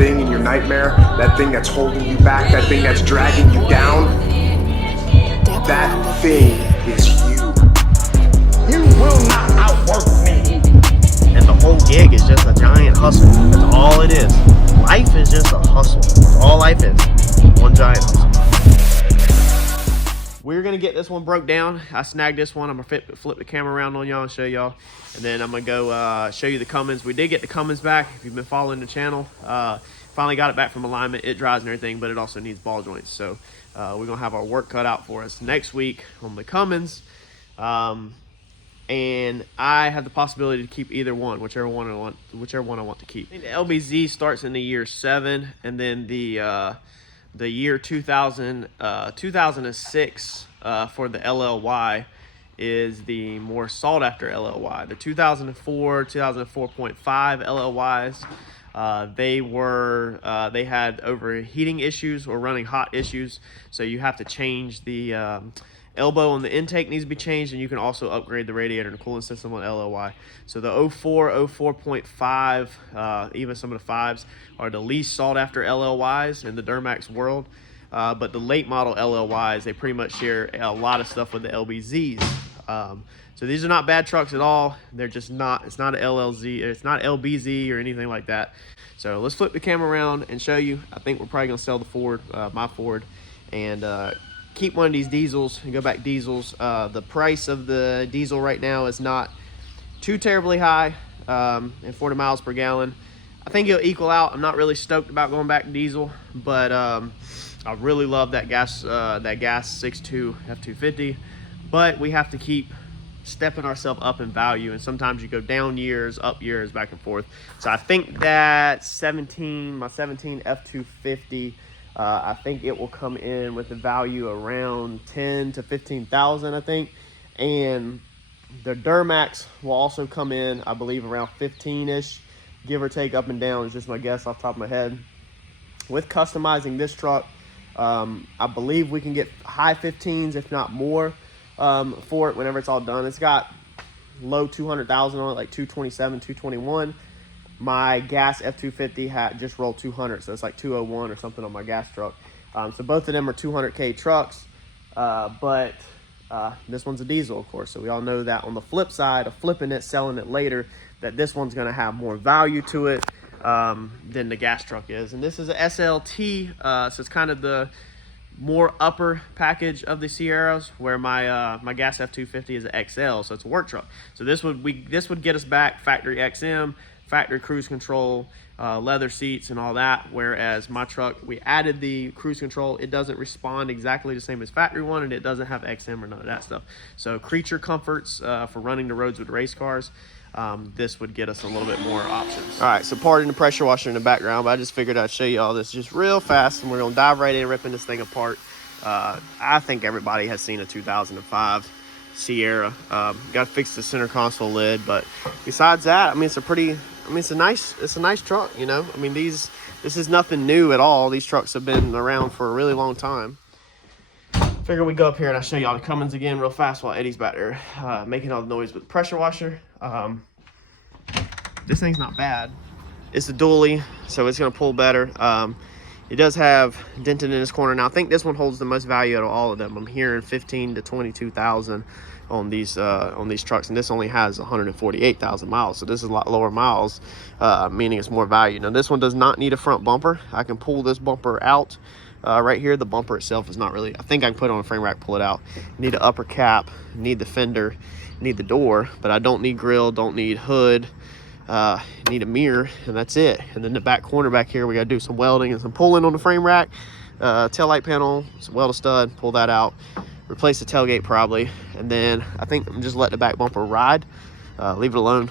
thing in your nightmare, that thing that's holding you back, that thing that's dragging you down, that thing is you. You will not outwork me. And the whole gig is just a giant hustle. That's all it is. Life is just a hustle. That's all life is. One giant hustle. We're gonna get this one broke down. I snagged this one. I'm gonna flip the camera around on y'all and show y'all. And then I'm gonna go show you the Cummins. We did get the Cummins back. If you've been following the channel, finally got it back from alignment. It dries and everything, but it also needs ball joints. So we're gonna have our work cut out for us next week on the Cummins. And I have the possibility to keep either one, whichever one I want to keep. I think the LBZ starts in the year 7, and then the year 2006 for the LLY is the more sought after LLY. The 2004, 2004.5 LLYs, they had overheating issues or running hot issues, so you have to change the elbow on the intake needs to be changed, and you can also upgrade the radiator and cooling system on LLY. So the 04, 04.5, even some of the 5s are the least sought after LLYs in the Duramax world. But the late model LLYs, they pretty much share a lot of stuff with the LBZs. So these are not bad trucks at all. They're just not, it's not an LLZ, it's not LBZ or anything like that. So let's flip the camera around and show you. I think we're probably gonna sell the Ford, my Ford, and keep one of these diesels and go back diesels. The price of the diesel right now is not too terribly high, and 40 miles per gallon. I think it'll equal out. I'm not really stoked about going back to diesel, but I really love that gas 6.2 F250. But we have to keep stepping ourselves up in value, and sometimes you go down years, up years, back and forth. So I think that my 17 F250, I think it will come in with a value around 10 to 15,000, I think. And the Duramax will also come in, I believe, around 15-ish, give or take, up and down. It's just my guess off the top of my head. With customizing this truck, I believe we can get high 15s, if not more, for it whenever it's all done. It's got low 200,000 on it, like 227, 221. My gas F250 had just rolled 200, so it's like 201 or something on my gas truck. So both of them are 200K trucks, but this one's a diesel, of course. So we all know that on the flip side of flipping it, selling it later, that this one's gonna have more value to it than the gas truck is. And this is a SLT, so it's kind of the more upper package of the Sierras, where my gas F250 is an XL, so it's a work truck. So this would get us back factory XM, factory cruise control, leather seats and all that, whereas my truck, we added the cruise control. It doesn't respond exactly the same as factory one, and it doesn't have XM or none of that stuff. So creature comforts for running the roads with race cars, this would get us a little bit more options. All right, so pardon the pressure washer in the background, but I just figured I'd show you all this just real fast, and we're gonna dive right in, ripping this thing apart. I think everybody has seen a 2005 Sierra. Got to fix the center console lid, but besides that, I mean, it's a nice truck, you know. I mean, this is nothing new at all. These trucks have been around for a really long time. Figure we go up here and I'll show y'all the Cummins again real fast while Eddie's back there making all the noise with the pressure washer. This thing's not bad. It's a dually, so it's gonna pull better. It does have dented in this corner. Now I think this one holds the most value out of all of them. I'm hearing 15 to 22,000 on these trucks, and this only has 148,000 miles, so this is a lot lower miles, meaning it's more value. Now this one does not need a front bumper. I can pull this bumper out right here. The bumper itself is not really, I think I can put it on a frame rack, pull it out. Need an upper cap, need the fender, need the door, but I don't need grill, don't need hood, need a mirror, and that's it. And then the back corner back here, we got to do some welding and some pulling on the frame rack. Tail light panel, some weld a stud, pull that out, replace the tailgate probably, and then I think I'm just let the back bumper ride, leave it alone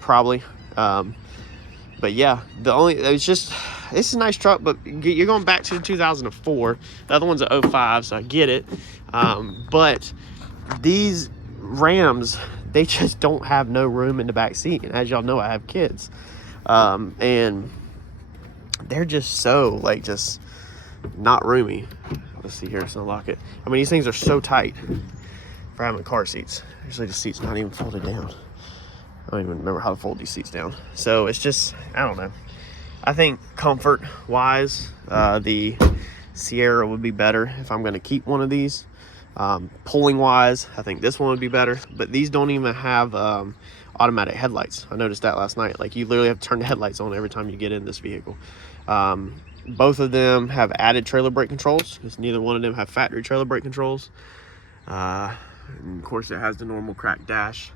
probably. But yeah, it's a nice truck, but you're going back to the 2004. The other one's a 05, so I get it. But these Rams, they just don't have no room in the back seat. And as y'all know, I have kids. And they're just so, like, just not roomy. Let's see here, let's unlock it. I mean, these things are so tight for having car seats. Usually the seat's not even folded down. I don't even remember how to fold these seats down. So it's just, I don't know. I think comfort wise, the Sierra would be better if I'm going to keep one of these. Pulling wise, I think this one would be better, but these don't even have automatic headlights. I noticed that last night. Like, you literally have to turn the headlights on every time you get in this vehicle. Both of them have added trailer brake controls, because neither one of them have factory trailer brake controls. And of course, it has the normal cracked dash.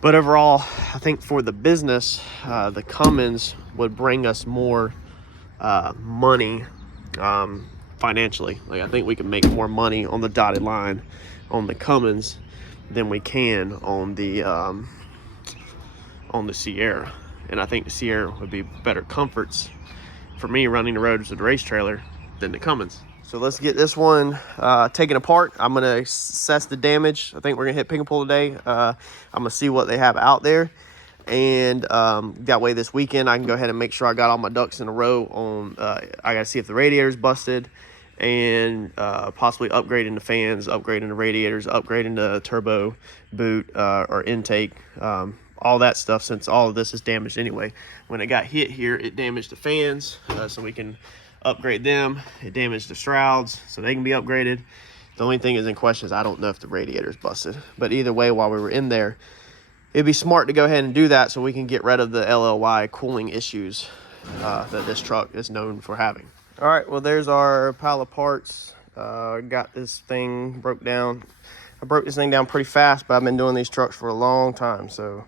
But overall, I think for the business, the Cummins would bring us more money financially. Like, I think we can make more money on the dotted line on the Cummins than we can on the Sierra. And I think the Sierra would be better comforts for me running the roads with the race trailer than the Cummins. So let's get this one taken apart. I'm gonna assess the damage. I think we're gonna hit pick and pull today. I'm gonna see what they have out there, and that way this weekend I can go ahead and make sure I got all my ducks in a row on. I gotta see if the radiator's busted, and possibly upgrading the fans, upgrading the radiators, upgrading the turbo boot or intake. All that stuff, since all of this is damaged anyway. When it got hit here, it damaged the fans, so we can upgrade them. It damaged the shrouds, so they can be upgraded. The only thing is in question is I don't know if the radiator's busted. But either way, while we were in there, it'd be smart to go ahead and do that so we can get rid of the LLY cooling issues that this truck is known for having. All right, well, there's our pile of parts. Got this thing broke down. I broke this thing down pretty fast, but I've been doing these trucks for a long time, so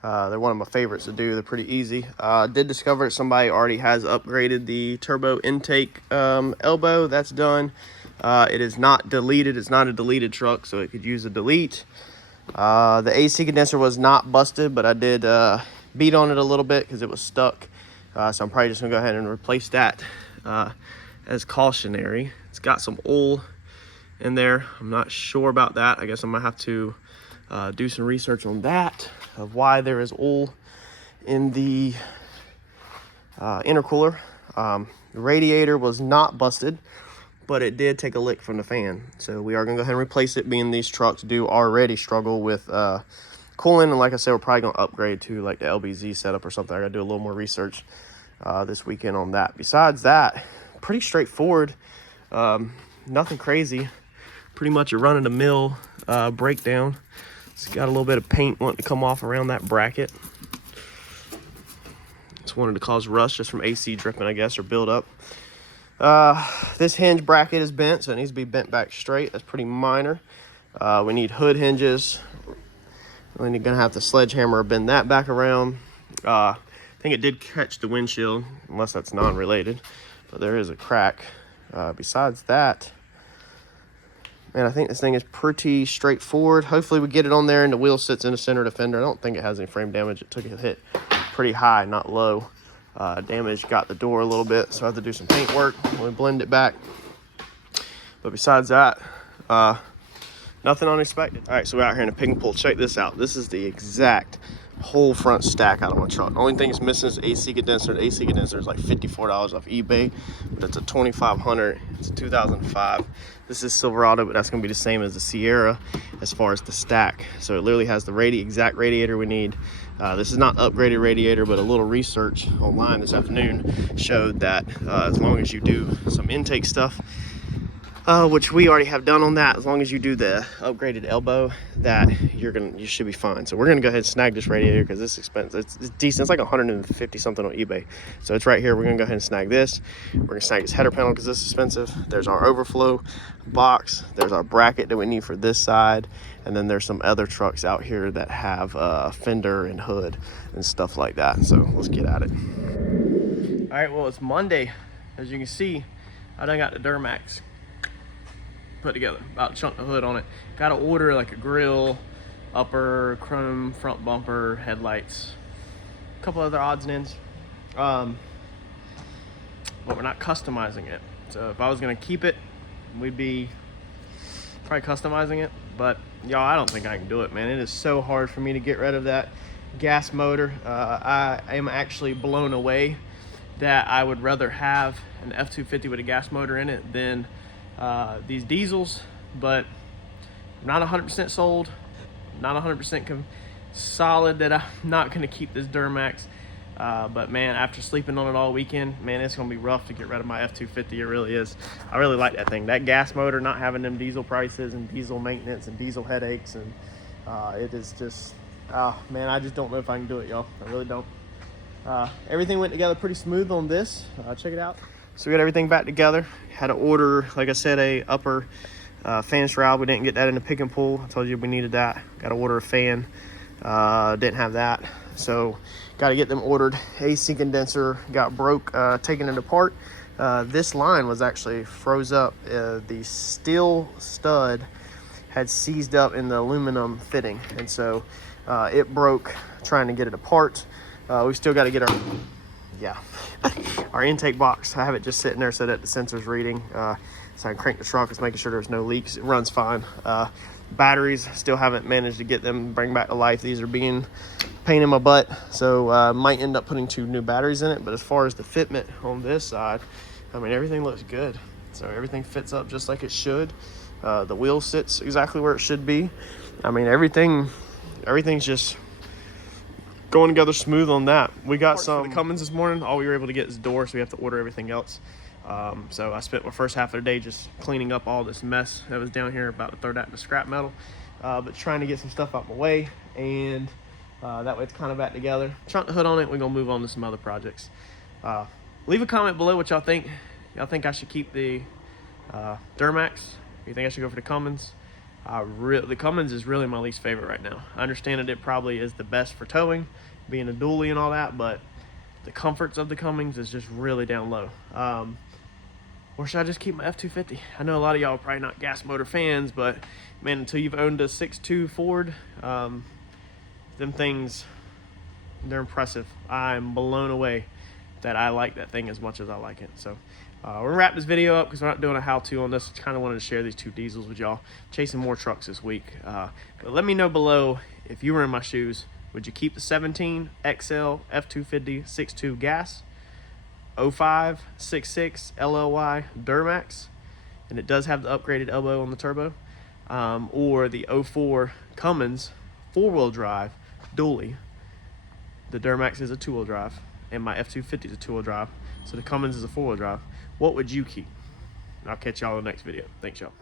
they're one of my favorites to do. They're pretty easy. Did discover that somebody already has upgraded the turbo intake elbow. That's done. It is not deleted. It's not a deleted truck, so it could use a delete. The AC condenser was not busted, but I did beat on it a little bit because it was stuck. So I'm probably just gonna go ahead and replace that as cautionary. It's got some oil in there. I'm not sure about that. I guess I'm gonna have to do some research on that, of why there is oil in the intercooler. The radiator was not busted, but it did take a lick from the fan. So we are gonna go ahead and replace it, being these trucks do already struggle with cooling. And like I said, we're probably gonna upgrade to like the LBZ setup or something. I gotta do a little more research this weekend on that. Besides that, pretty straightforward. Nothing crazy. Pretty much a run-of-the-mill breakdown. It's got a little bit of paint wanting to come off around that bracket. It's wanted to cause rust just from AC dripping, I guess, or build up. This hinge bracket is bent, so it needs to be bent back straight. That's pretty minor. We need hood hinges. We're gonna have to sledgehammer or bend that back around. I think it did catch the windshield, unless that's non-related, but there is a crack. Besides that, man, I think this thing is pretty straightforward. Hopefully we get it on there and the wheel sits in the center of the fender. I don't think it has any frame damage. It took a hit pretty high, not low. Damage got the door a little bit, so I have to do some paint work when we blend it back. But besides that, nothing unexpected. All right, so we're out here in a pick and pull. Check this out. This is the exact whole front stack out of my truck. The only thing it's missing is AC condenser. The AC condenser is like $54 off eBay, but it's a 2500. It's a 2005. This is Silverado, but that's gonna be the same as the Sierra as far as the stack. So it literally has the exact radiator we need. This is not upgraded radiator, but a little research online this afternoon showed that as long as you do some intake stuff, which we already have done on that, as long as you do the upgraded elbow, that you should be fine. So we're gonna go ahead and snag this radiator because it's expensive. It's decent. It's like 150 something on eBay. So it's right here. We're gonna go ahead and snag this. We're gonna snag this header panel because this is expensive. There's our overflow box. There's our bracket that we need for this side. And then there's some other trucks out here that have fender and hood and stuff like that. So let's get at it. All right, well, it's Monday. As you can see, I done got the Duramax put together, about to chunk the hood on it. Got to order like a grill, upper, chrome, front bumper, headlights, a couple other odds and ends. But we're not customizing it. So if I was gonna keep it, we'd be probably customizing it. But y'all, I don't think I can do it, man. It is so hard for me to get rid of that gas motor. I am actually blown away that I would rather have an F-250 with a gas motor in it than these diesels, but I'm not 100% sold, not 100% solid that I'm not going to keep this Duramax. But man, after sleeping on it all weekend, man, it's gonna be rough to get rid of my F-250. It really is. I really like that thing. That gas motor, not having them diesel prices and diesel maintenance and diesel headaches, and it is just, man, I just don't know if I can do it, y'all. I really don't. Everything went together pretty smooth on this. Check it out. So we got everything back together. Had to order, like I said, a upper fan shroud. We didn't get that in the pick and pull. I told you we needed that. Got to order a fan. Didn't have that, so got to get them ordered. AC condenser got broke, taking it apart. This line was actually froze up. The steel stud had seized up in the aluminum fitting, and so it broke trying to get it apart. We still got to get our intake box. I have it just sitting there so that the sensor's reading, so I can crank the truck. It's making sure there's no leaks. It runs fine. Batteries, still haven't managed to get them bring back to life. These are being pain in my butt, so might end up putting 2 new batteries in it. But as far as the fitment on this side, I mean, everything looks good. So everything fits up just like it should. The wheel sits exactly where it should be. I mean, everything's just going together smooth on that. We got some for the Cummins this morning. All we were able to get is the door, so we have to order everything else. So I spent my first half of the day just cleaning up all this mess that was down here, about to throw that into scrap metal, but trying to get some stuff out my way, and that way it's kind of back together. Trunk the hood on it. We're gonna move on to some other projects. Leave a comment below what y'all think. Y'all think I should keep the Duramax? You think I should go for the Cummins? The Cummins is really my least favorite right now. I understand that it probably is the best for towing, being a dually and all that, but the comforts of the Cummins is just really down low. Or should I just keep my F-250? I know a lot of y'all are probably not gas motor fans, but man, until you've owned a 6.2 Ford, them things, they're impressive. I'm blown away that I like that thing as much as I like it. So we're gonna wrap this video up because we're not doing a how-to on this. Kind of wanted to share these 2 diesels with y'all. Chasing more trucks this week. But let me know below, if you were in my shoes, would you keep the 17 XL F-250 6.2 gas, 05 6.6 LLY Duramax, and it does have the upgraded elbow on the turbo, or the 04 Cummins 4-wheel drive dually? The Duramax is a 2-wheel drive, and my F-250 is a 2-wheel drive, so the Cummins is a 4-wheel drive. What would you keep? I'll catch y'all in the next video. Thanks, y'all.